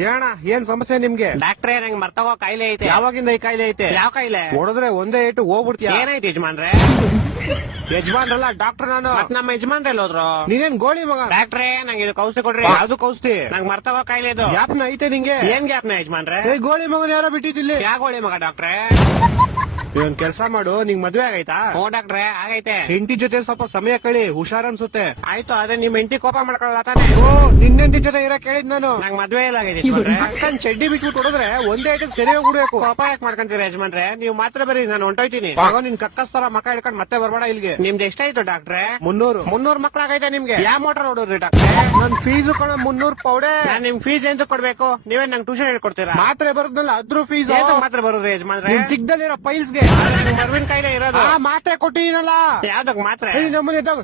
ಹೇಳಣ ಏನ್ ಸಮಸ್ಯೆ ನಿಮ್ಗೆ? ಡಾಕ್ಟ್ರೇ ನಂಗೆ ಮರ್ತಗೋ ಕಾಯಿಲೆ ಐತೆ. ಯಾವಾಗಿಂದ ಈ ಕಾಯಿಲೆ ಐತೆ? ಯಾವ ಕಾಯಿಲೆ? ಹೊಡೆದ್ರೆ ಒಂದೇ ಏಟು ಹೋಗ್ಬಿಡ್ತೀಯ. ಏನಾಯ್ತು ಯಜಮಾನ್ರೆ? ಯಜಮಾನ್ರಲ್ಲ ಡಾಕ್ಟರ್ ನಾನು. ಮತ್ ನಮ್ಮ ಯಜಮಾನ್ರೆ ಹೋದ್ರು. ನೀನೇನ್ ಗೋಳಿ ಮಗ? ಡಾಕ್ಟ್ರೇ ನಂಗೆ ಇದು ಔಷಧಿ ಕೊಡ್ರಿ. ಅದು ಕೌಸ್ತಿ ನಂಗೆ ಮರ್ತಗೋ ಕಾಯಿಲೆ ಇದು. ಗ್ಯಾಪ್ನ ಐತೆ ನಿಂಗೆ? ಏನ್ ಗ್ಯಾಪ್ನ ಯಜಮಾನ್ರೆ? ಏ ಗೋಳಿ ಮಗನ್ ಯಾರೋ ಬಿಟ್ಟಿದ್ದಿಲ್ಲಿ. ಯಾಗೋಳಿ ಮಗ ಡಾಕ್ಟ್ರೇ? ಇವನ್ ಕೆಲ್ಸ ಮಾಡು, ನಿಂಗ್ ಮದ್ವೆ ಆಗೈತಾ? ಹ್ಞೂ ಡಾಕ್ಟ್ರೇ ಆಗೈತೆ. ಹೆಂಡತಿ ಜೊತೆ ಸ್ವಲ್ಪ ಸಮಯ ಕಳಿ, ಹುಷಾರ್ ಅನ್ಸುತ್ತೆ. ಆಯ್ತು, ಅದೇ ನಿಮ್ ಹೆಂಡತಿ ಕೋಪ ಮಾಡ್ಕೊಳ್ಳಲ್ಲ ತಾನೆ? ಓ ನಿನ್ನೆಂಟಿ ಜೊತೆ ಇರಕ್ ಕೇಳಿದ್ ನಾನು. ನಂಗ್ ಮದ್ವೆ ಇಲ್ಲ ಆಗೈತೆ. ಅಕ್ಕನ್ ಚಡ್ಡಿ ಬಿಟ್ಬಿಟ್ಟು ಹೊಡೆದ್ರೆ ಒಂದೇ ಐಟಕ್ ಸರಿ ಹೋಗ್ಬಿಡ್ಬೇಕು. ಕೋಪ ಯಾಕೆ ಮಾಡ್ಕೊಂತೀರ ಯಜಮಾನ್ರೆ? ನೀವು ಮಾತ್ರ ಬರೀ ನಾನು ಹೊಂಟೋಯ್ತೀನಿ. ಆಗ ನಿನ್ ಕಕ್ಕಸ್ತರ ಮಕ್ಕ ಹಿಡ್ಕೊಂಡ್ ಮತ್ತೆ ಬರ್ಬೇಡ ಇಲ್ಲಿಗೆ. ನಿಮ್ದು ಎಷ್ಟಾಯ್ತು ಡಾಕ್ಟ್ರೆ? 300. 300 ಮಕ್ಳಾಗೈತೆ ನಿಮ್ಗೆ? ಯಾವ ಮೋಟರ್ ಹೊಡೋದ್ರಿ ಡಾಕ್ಟ್ರೆ? ನನ್ ಫೀಸು ಕಣ 300 ಪೌಡೆ. ನಾನ್ ನಿಮ್ ಫೀಸ್ ಎಂತ ಕೊಡ್ಬೇಕು? ನೀವೇ ನಂಗೆ ಟ್ಯೂಷನ್ ಹೇಳ್ಕೊಡ್ತೀರಾ? ಮಾತ್ರೆ ಬರೋದ್ನಲ್ಲ ಅದ್ರ ಫೀಸ್ ಮಾತ್ರ ಬರೋದ್ರಿ ಯಜಮಾನ್ರೆ? ನಿನ್ ದಿಗ್ದಲ್ಲಿರೋ ಪೈಲ್ಸ್ಗೆ ಮರ್ವಿನ ಕಾಯಿಲೆ ಇರೋದು. ಆ ಮಾತ್ರೆ ಕೊಟ್ಟಿನಲ್ಲ. ಯಾವ್ದಕ್ ಮಾತ್ರೆ? ನಮ್ಮನೆ ಎದಾಗ